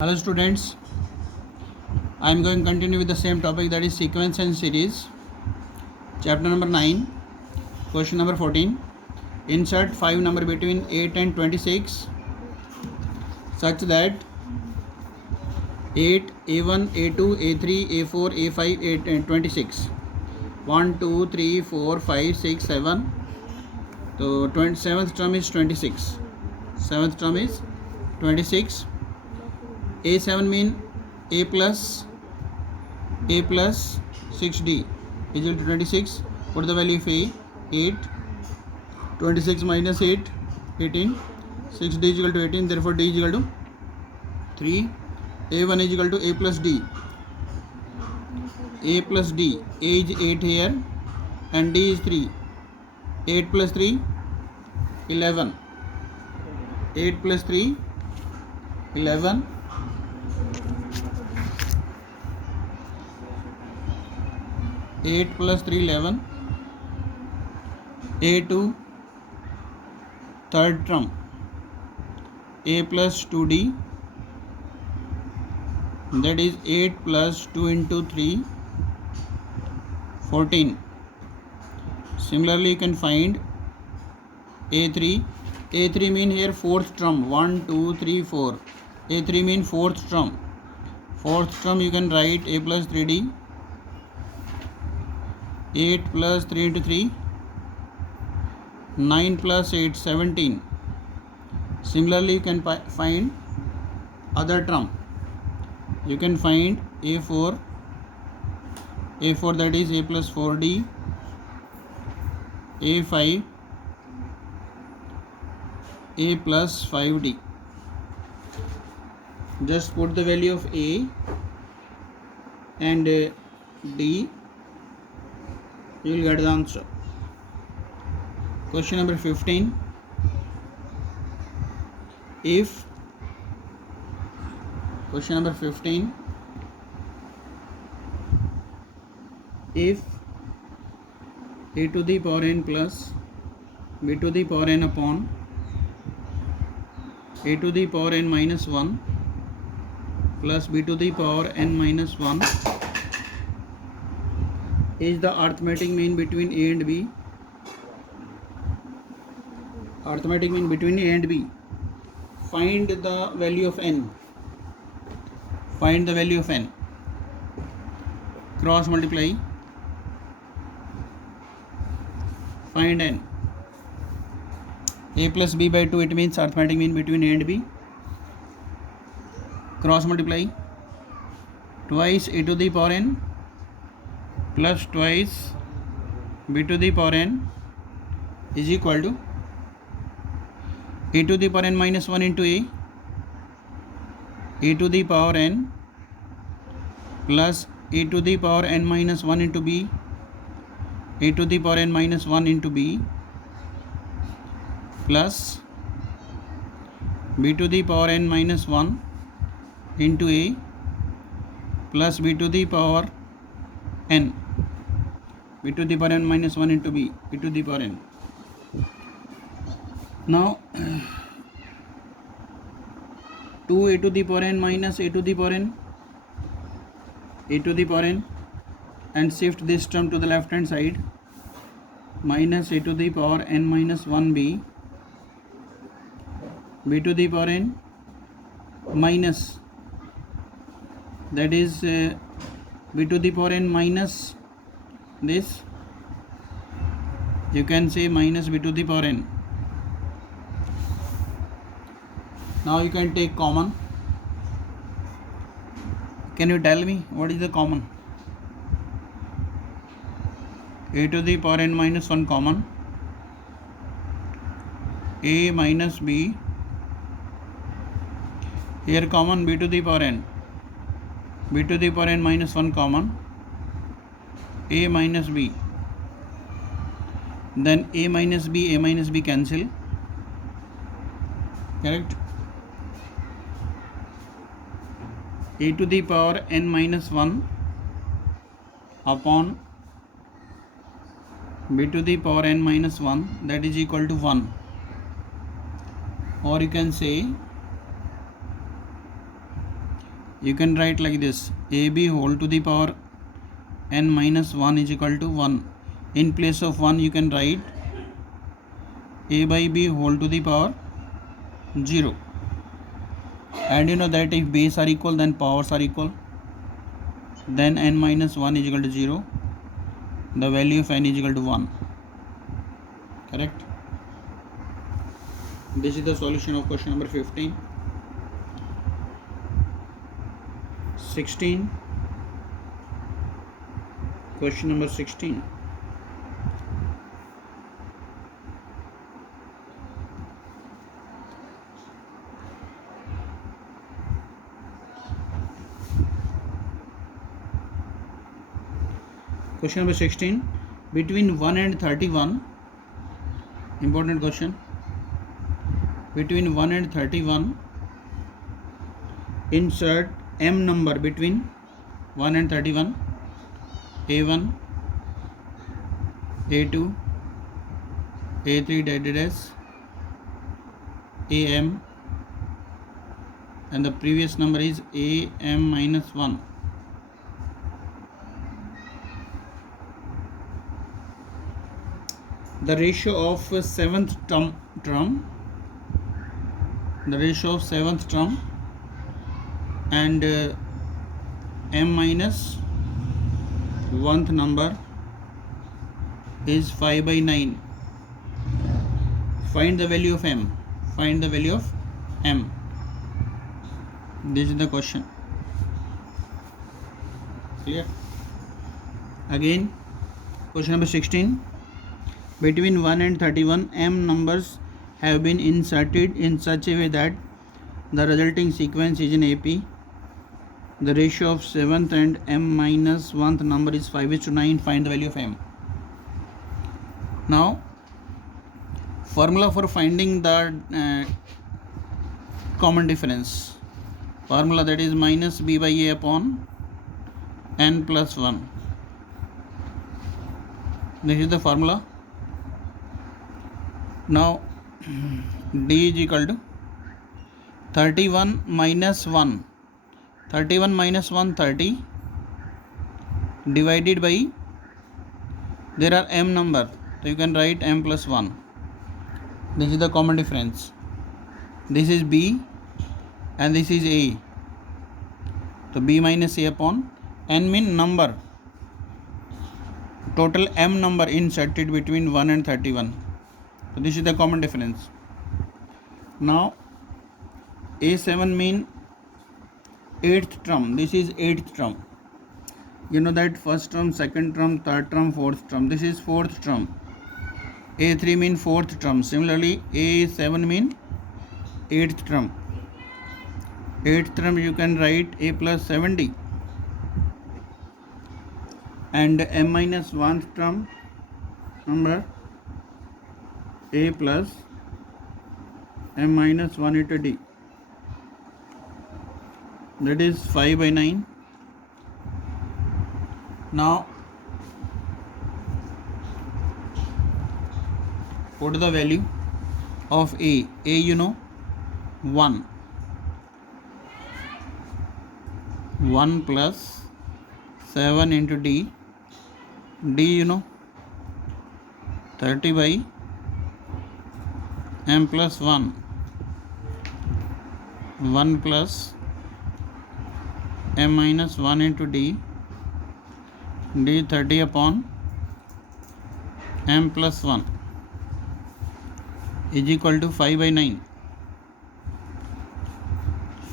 Hello students, I am going to continue with the same topic, that is sequence and series. Chapter number 9, question number 14. Insert 5 number between 8 and 26 such that 8, A1, A2, A3, A4, A5, 8 and 26. 1, 2, 3, 4, 5, 6, 7. So 7th term is 26. 7th term is 26. A7 mean A plus 6D is equal to 26. Put the value of A, 8. 26 minus 8, 18. 6D is equal to 18. Therefore, D is equal to 3. A1 is equal to A plus D. A plus D. A is 8 here and D is 3. 8 plus 3, 11. 8 plus 3, 11. 8 plus 3, 11. A2 third term, A plus 2D, that is 8 plus 2 into 3, 14. Similarly, you can find A3. A3 mean here fourth term, 1, 2, 3, 4. A3 mean fourth term. Fourth term you can write A plus 3D. 8 plus 3 into 3, 9 plus 8, 17. Similarly, you can find other term. You can find A4. A4, that is A plus 4D. A5, A plus 5D. Just put the value of A and D. You will get the answer. Question number 15. If A to the power n plus B to the power n upon A to the power n minus 1 plus B to the power n minus 1 is the arithmetic mean between A and B. Arithmetic mean between A and B. Find the value of n. Find the value of n. Cross multiply. Find n. A plus B by 2, it means arithmetic mean between A and B. Cross multiply. Twice A to the power n plus twice B to the power n is equal to A to the power n minus 1 into A to the power n plus A to the power n minus 1 into B, A to the power n minus 1 into B, plus B to the power n minus 1 into A plus B to the power n. B to the power n minus 1 into B to the power n. Now 2A to the power n minus A to the power n, and shift this term to the left hand side, minus A to the power n minus 1B, B to the power n minus, that is B to the power n minus this, you can say minus B to the power n. Now you can take common. Can you tell me what is the common? A to the power n minus 1 common. A minus B. Here common B to the power n. B to the power n minus 1 common. A minus B. Then A minus B cancel. Correct? A to the power n minus 1 upon B to the power n minus 1, that is equal to 1. Or you can say You can write like this: ab whole to the power n minus 1 is equal to 1. In place of 1 you can write a by b whole to the power 0. And you know that if base are equal, then powers are equal. Then n minus 1 is equal to 0. The value of n is equal to 1. Correct? This is the solution of question number 15. 16. Question number 16. Question number 16. Between 1 and 31, important question. Between 1 and 31, insert m number between 1 and 31. A1, A2, A3 dated as AM, and the previous number is AM minus 1. The ratio of seventh term, the ratio of seventh term and m minus 1th number is 5 by 9. Find the value of m. Find the value of m. This is the question. Clear? Again, question number 16. Between 1 and 31, m numbers have been inserted in such a way that the resulting sequence is in AP. The ratio of 7th and m minus 1th number is 5:9. Find the value of m. Now, formula for finding the common difference. Formula, that is minus b by a upon n plus 1. This is the formula. Now, d is equal to 31 minus 1. 31 minus 1, 30, divided by, there are m number, so you can write m plus 1. This is the common difference. This is b and this is a. So b minus a upon n mean number. Total m number inserted between 1 and 31. So this is the common difference. Now a7 mean 8th term. This is 8th term. You know that first term, second term, third term, fourth term. This is 4th term. A3 mean 4th term. Similarly, A7 mean 8th term. 8th term you can write a plus 70. And m minus 1th term number a plus m minus 1 into d. That is 5 by 9. Now, put the value of a. A you know 1. 1 plus 7 into d. D you know 30 by m plus 1. 1 plus m minus 1 into d. D 30 upon m plus 1 is equal to 5 by 9.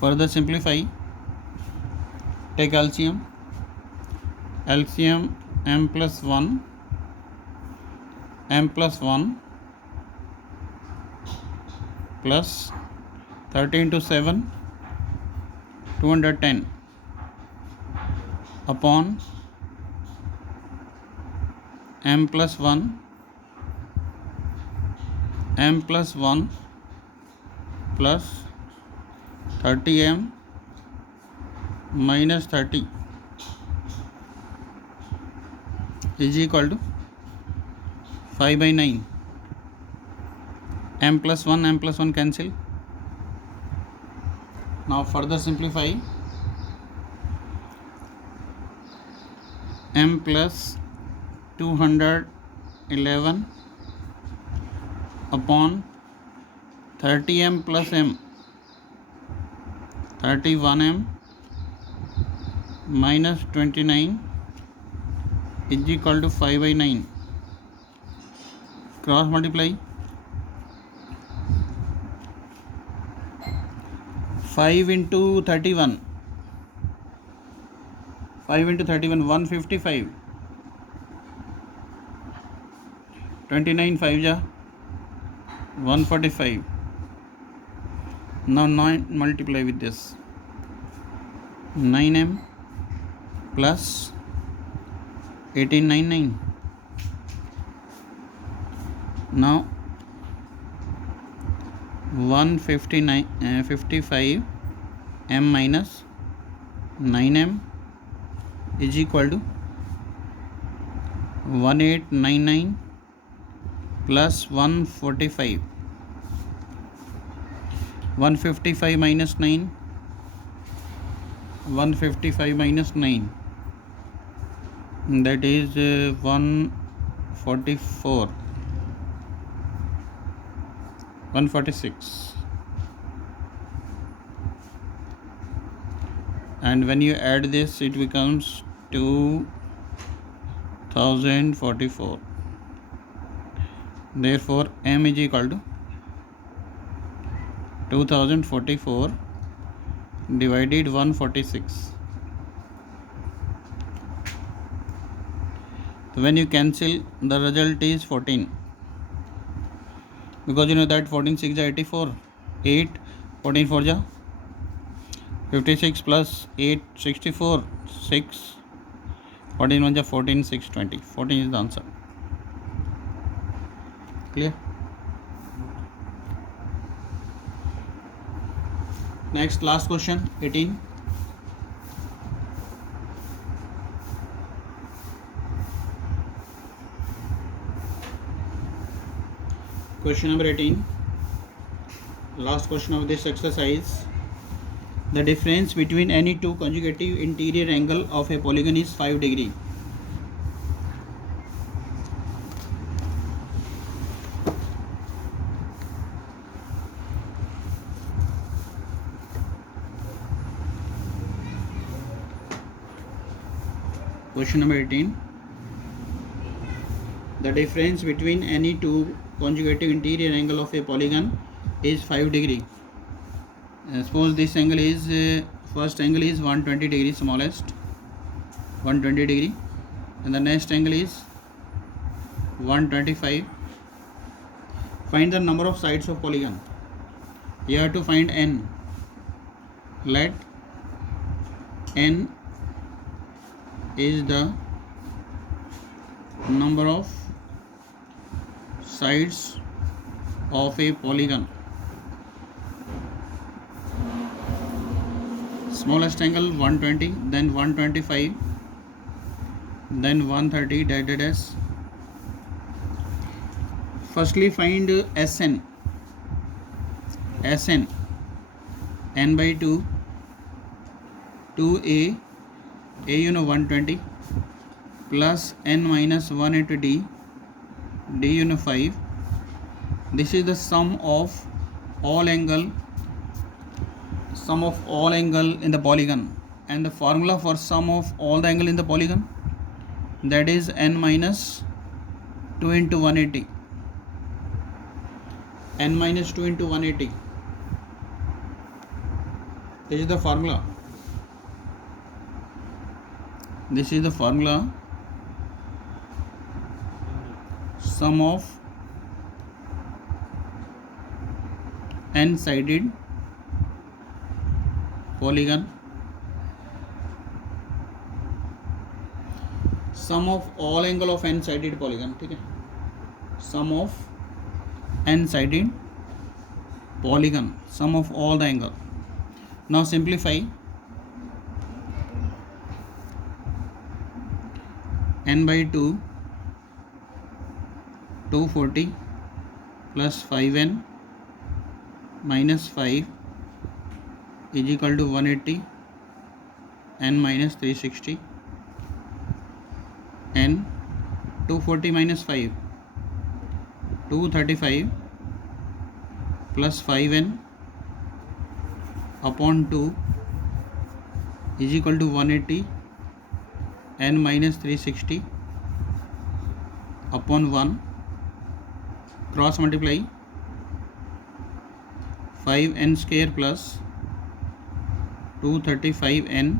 Further simplify. Take LCM. LCM m plus 1. M plus 1 plus 30 into 7. 210 upon m plus 1. M plus 1 plus 30m minus 30 is equal to 5 by 9. M plus 1 cancel. Now further simplify. m plus 211 upon 30m plus m, 31m minus 29 is equal to 5/9. Cross multiply. 5 into 31, 155. 29 5 ja 145. Now 9 multiply with this. 9m plus 1899. Now 55 m minus 9m is equal to 1899 plus 145. 155 minus 9, 155 minus 9, that is 144, 146. And when you add this, it becomes 2044. Therefore m is equal to 2044 divided 146. So when you cancel, the result is 14, because you know that 14 6 is 84, 8 14 4 ja 56 plus 8 64, 6 14 1 ja 14 6 20. 14 is the answer. Clear? Next, last question, 18. Question number 18. Last question of this exercise. The difference between any two conjugative interior angle of a polygon is 5 degree. Question number 18. The difference between any two conjugative interior angle of a polygon is 5 degree. Suppose this angle is first angle is 120 degree, smallest 120 degree, and the next angle is 125. Find the number of sides of polygon. You have to find n. Let n is the number of sides of a polygon. Smallest angle 120, then 125, then 130, divided as. Firstly find Sn. Sn, n by 2, 2a, a you know 120, plus n minus 1 into d, d you know 5. This is the sum of all angle in the polygon, and the formula for sum of all the angle in the polygon, that is n minus 2 into 180. N minus 2 into 180. This is the formula. This is the formula. Sum of n-sided polygon. Sum of all angle of n-sided polygon. ठीक है? Sum of n-sided polygon. Sum of all the angle. Now simplify. N by 2, 240 plus 5n minus 5 is equal to 180, n minus 360. n, 240 minus 5, 235 plus 5n upon 2 is equal to 180 n minus 360 upon 1, cross multiply 5n square plus 235n,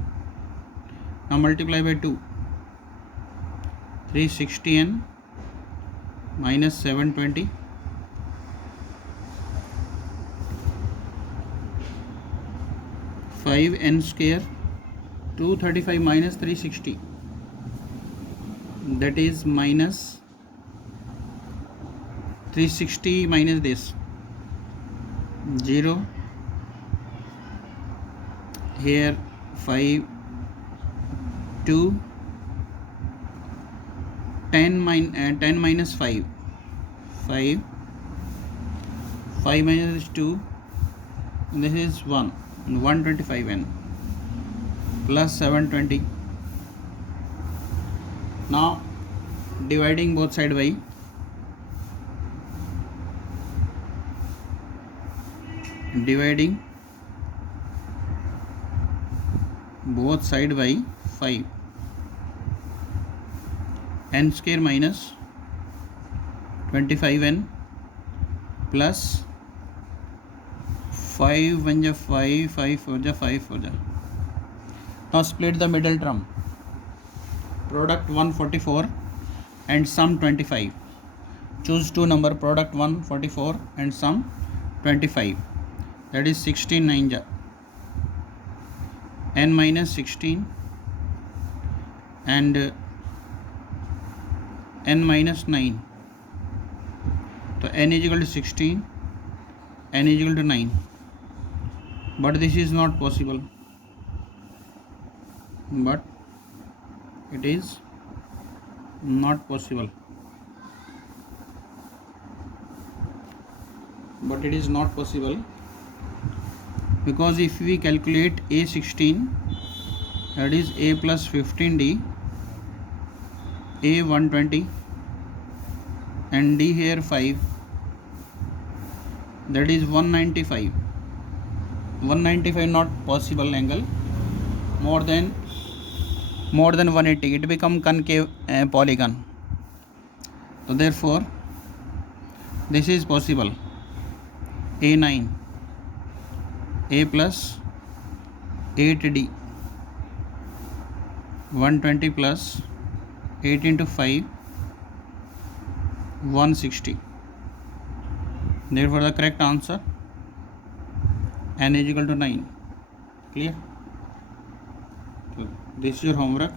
now multiply by 2, 360n minus 720 5n square, 235 minus 360, that is minus 360 minus this 0, here 5 2 10 minus 5 minus 2, and this is 125n plus 720. Now dividing both side by both side by 5, n square minus 25n plus 5 1 ja 5, 5 4 ja 5 4 ja. Now split the middle term, product 144 and sum 25. Choose two number, product 144 and sum 25, that is 16 9 ja n minus 16 and n minus 9, so n is equal to 16, n is equal to 9, but this is not possible, but it is not possible, because if we calculate a16, that is a plus 15d, a 120 and d here 5, that is 195 not possible angle, more than 180, it become concave polygon, so therefore this is possible. A9, a plus 8d, 120 plus 8 into 5, 160. Therefore the correct answer n is equal to 9. Clear? So this is your homework.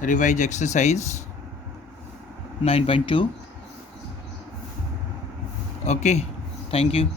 Revise exercise 9.2. Okay, thank you.